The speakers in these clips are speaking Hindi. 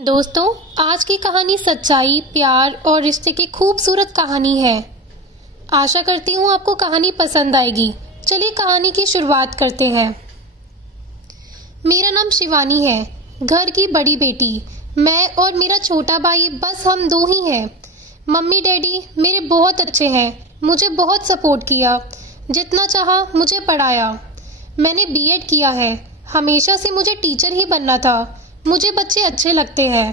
दोस्तों, आज की कहानी सच्चाई, प्यार और रिश्ते की खूबसूरत कहानी है। आशा करती हूँ आपको कहानी पसंद आएगी। चलिए कहानी की शुरुआत करते हैं। मेरा नाम शिवानी है, घर की बड़ी बेटी। मैं और मेरा छोटा भाई, बस हम दो ही हैं। मम्मी डैडी मेरे बहुत अच्छे हैं, मुझे बहुत सपोर्ट किया, जितना चाहा मुझे पढ़ाया। मैंने बीएड किया है। हमेशा से मुझे टीचर ही बनना था। मुझे बच्चे अच्छे लगते हैं।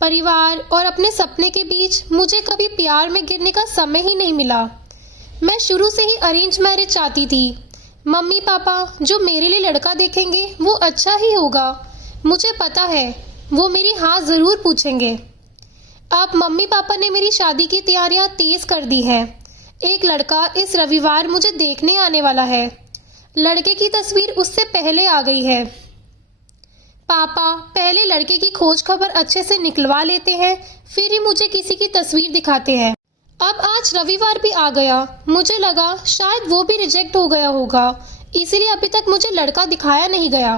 परिवार और अपने सपने के बीच मुझे कभी प्यार में गिरने का समय ही नहीं मिला। मैं शुरू से ही अरेंज मैरिज चाहती थी। मम्मी पापा जो मेरे लिए लड़का देखेंगे वो अच्छा ही होगा। मुझे पता है वो मेरी हाँ ज़रूर पूछेंगे। अब मम्मी पापा ने मेरी शादी की तैयारियां तेज कर दी हैं। एक लड़का इस रविवार मुझे देखने आने वाला है। लड़के की तस्वीर उससे पहले आ गई है। पापा पहले लड़के की खोज खबर अच्छे से निकलवा लेते हैं, फिर ही मुझे किसी की तस्वीर दिखाते हैं। अब आज रविवार भी आ गया। मुझे लगा शायद वो भी रिजेक्ट हो गया होगा, इसीलिए अभी तक मुझे लड़का दिखाया नहीं गया।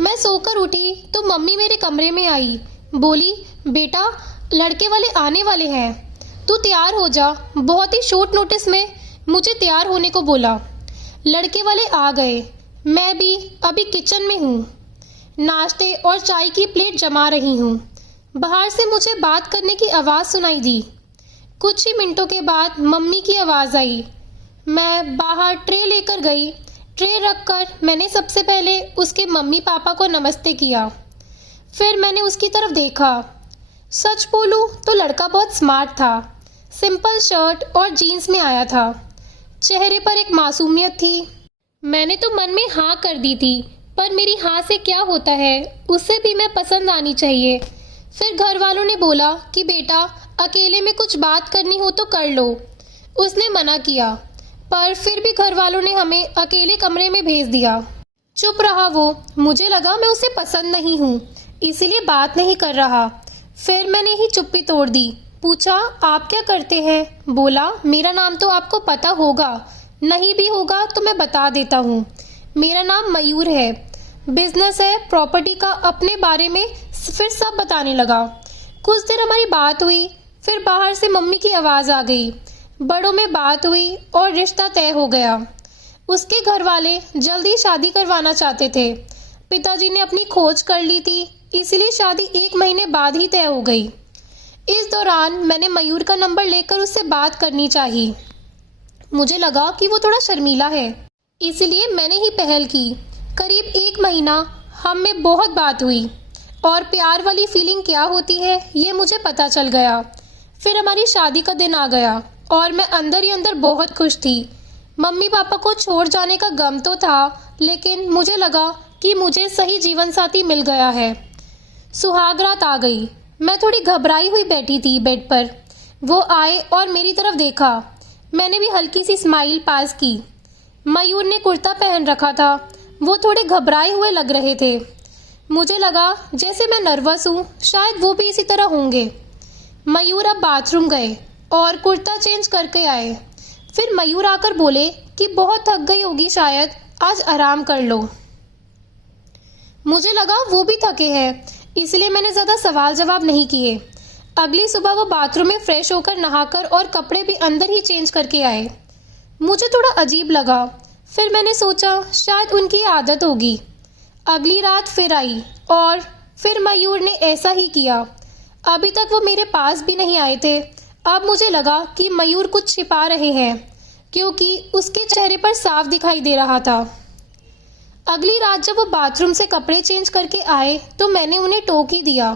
मैं सोकर उठी तो मम्मी मेरे कमरे में आई। बोली, बेटा लड़के वाले आने वाले हैं, तू तैयार हो जा। बहुत ही शॉर्ट नोटिस में मुझे तैयार होने को बोला। लड़के वाले आ गए। मैं भी अभी किचन में हूँ, नाश्ते और चाय की प्लेट जमा रही हूँ। बाहर से मुझे बात करने की आवाज़ सुनाई दी। कुछ ही मिनटों के बाद मम्मी की आवाज़ आई। मैं बाहर ट्रे लेकर गई। ट्रे रखकर मैंने सबसे पहले उसके मम्मी पापा को नमस्ते किया। फिर मैंने उसकी तरफ देखा। सच बोलूँ तो लड़का बहुत स्मार्ट था। सिंपल शर्ट और जीन्स में आया था। चेहरे पर एक मासूमियत थी। मैंने तो मन में हाँ कर दी थी, पर मेरी हाँ से क्या होता है, उसे भी मैं पसंद आनी चाहिए। फिर घर वालों ने बोला कि बेटा अकेले में कुछ बात करनी हो तो कर लो। उसने मना किया, पर फिर भी घर वालों ने हमें अकेले कमरे में भेज दिया। चुप रहा वो। मुझे लगा मैं उसे पसंद नहीं हूँ, इसीलिए बात नहीं कर रहा। फिर मैंने ही चुप्पी तोड़ दी। पूछा, आप क्या करते हैं? बोला, मेरा नाम तो आपको पता होगा, नहीं भी होगा तो मैं बता देता हूँ। मेरा नाम मयूर है, बिजनेस है प्रॉपर्टी का। अपने बारे में फिर सब बताने लगा। कुछ देर हमारी बात हुई, फिर बाहर से मम्मी की आवाज़ आ गई। बड़ों में बात हुई और रिश्ता तय हो गया। उसके घर वाले जल्दी शादी करवाना चाहते थे। पिताजी ने अपनी खोज कर ली थी, इसलिए शादी 1 महीने बाद ही तय हो गई। इस दौरान मैंने मयूर का नंबर लेकर उससे बात करनी चाहिए। मुझे लगा कि वो थोड़ा शर्मीला है, इसलिए मैंने ही पहल की। करीब 1 महीना हम में बहुत बात हुई और प्यार वाली फीलिंग क्या होती है ये मुझे पता चल गया। फिर हमारी शादी का दिन आ गया और मैं अंदर ही अंदर बहुत खुश थी। मम्मी पापा को छोड़ जाने का गम तो था, लेकिन मुझे लगा कि मुझे सही जीवन साथी मिल गया है। सुहाग रात आ गई। मैं थोड़ी घबराई हुई बैठी थी बेड पर। वो आए और मेरी तरफ देखा। मैंने भी हल्की सी स्माइल पास की। मयूर ने कुर्ता पहन रखा था। वो थोड़े घबराए हुए लग रहे थे। मुझे लगा जैसे मैं नर्वस हूँ, शायद वो भी इसी तरह होंगे। मयूर अब बाथरूम गए और कुर्ता चेंज करके आए। फिर मयूर आकर बोले कि बहुत थक गई होगी शायद, आज आराम कर लो। मुझे लगा वो भी थके हैं, इसलिए मैंने ज़्यादा सवाल जवाब नहीं किए। अगली सुबह वो बाथरूम में फ्रेश होकर नहाकर और कपड़े भी अंदर ही चेंज करके आए। मुझे थोड़ा अजीब लगा। फिर मैंने सोचा शायद उनकी आदत होगी। अगली रात फिर आई और फिर मयूर ने ऐसा ही किया। अभी तक वो मेरे पास भी नहीं आए थे। अब मुझे लगा कि मयूर कुछ छिपा रहे हैं, क्योंकि उसके चेहरे पर साफ दिखाई दे रहा था। अगली रात जब वो बाथरूम से कपड़े चेंज करके आए तो मैंने उन्हें टोक ही दिया।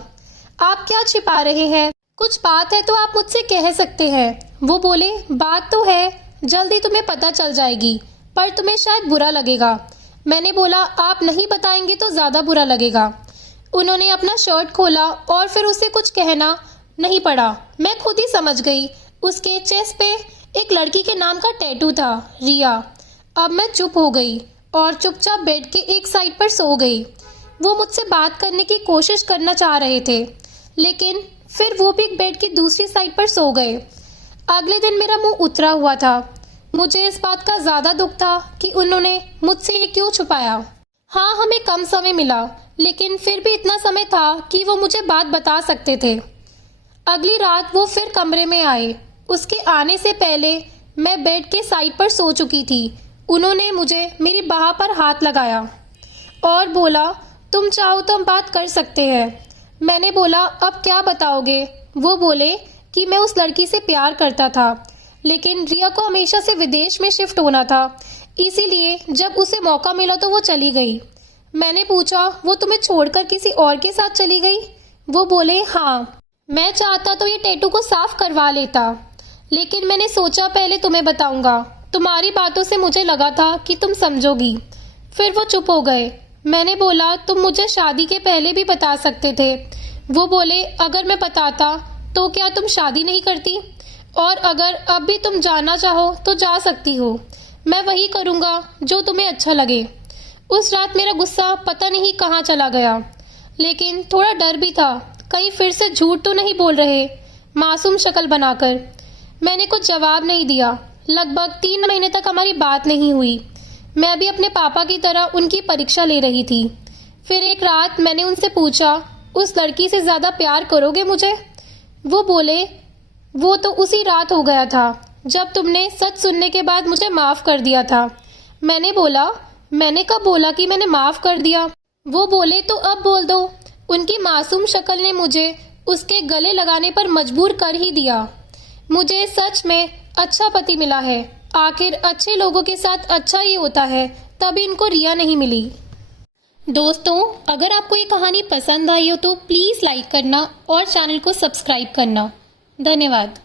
आप क्या छिपा रहे हैं? कुछ बात है तो आप मुझसे कह सकते हैं। वो बोले, बात तो है, जल्दी तुम्हें पता चल जाएगी, पर तुम्हें शायद बुरा लगेगा। मैंने बोला, आप नहीं बताएंगे तो ज़्यादा बुरा लगेगा। उन्होंने अपना शर्ट खोला और फिर उसे कुछ कहना नहीं पड़ा। मैं खुद ही समझ गई। उसके चेस्ट पे एक लड़की के नाम का टैटू था, रिया। अब मैं चुप हो गई और चुपचाप बेड के एक साइड पर सो गई। वो मुझसे बात करने की कोशिश करना चाह रहे थे, लेकिन फिर वो भी बेड की दूसरी साइड पर सो गए। अगले दिन मेरा मुंह उतरा हुआ था। मुझे इस बात का ज़्यादा दुख था कि उन्होंने मुझसे ये क्यों छुपाया। हाँ, हमें कम समय मिला, लेकिन फिर भी इतना समय था कि वो मुझे बात बता सकते थे। अगली रात वो फिर कमरे में आए। उसके आने से पहले मैं बेड के साइड पर सो चुकी थी। उन्होंने मुझे मेरी बाह पर हाथ लगाया और बोला, तुम चाहो तो हम बात कर सकते हैं। मैंने बोला, अब क्या बताओगे? वो बोले कि मैं उस लड़की से प्यार करता था, लेकिन रिया को हमेशा से विदेश में शिफ्ट होना था, इसीलिए जब उसे मौका मिला तो वो चली गई। मैंने पूछा, वो तुम्हें छोड़कर किसी और के साथ चली गई? वो बोले, हाँ। मैं चाहता तो ये टैटू को साफ करवा लेता, लेकिन मैंने सोचा पहले तुम्हें बताऊंगा। तुम्हारी बातों से मुझे लगा था कि तुम समझोगी। फिर वो चुप हो गए। मैंने बोला, तुम मुझे शादी के पहले भी बता सकते थे। वो बोले, अगर मैं बताता तो क्या तुम शादी नहीं करती? और अगर अब भी तुम जाना चाहो तो जा सकती हो। मैं वही करूँगा जो तुम्हें अच्छा लगे। उस रात मेरा गुस्सा पता नहीं कहाँ चला गया, लेकिन थोड़ा डर भी था, कहीं फिर से झूठ तो नहीं बोल रहे। मासूम शक्ल बनाकर मैंने कुछ जवाब नहीं दिया। लगभग 3 महीने तक हमारी बात नहीं हुई। मैं भी अपने पापा की तरह उनकी परीक्षा ले रही थी। फिर एक रात मैंने उनसे पूछा, उस लड़की से ज़्यादा प्यार करोगे मुझे? वो बोले, वो तो उसी रात हो गया था जब तुमने सच सुनने के बाद मुझे माफ़ कर दिया था। मैंने बोला, मैंने कब बोला कि मैंने माफ़ कर दिया? वो बोले, तो अब बोल दो। उनकी मासूम शक्ल ने मुझे उसके गले लगाने पर मजबूर कर ही दिया। मुझे सच में अच्छा पति मिला है। आखिर अच्छे लोगों के साथ अच्छा ही होता है, तभी इनको रिया नहीं मिली। दोस्तों, अगर आपको ये कहानी पसंद आई हो तो प्लीज़ लाइक करना और चैनल को सब्सक्राइब करना। धन्यवाद।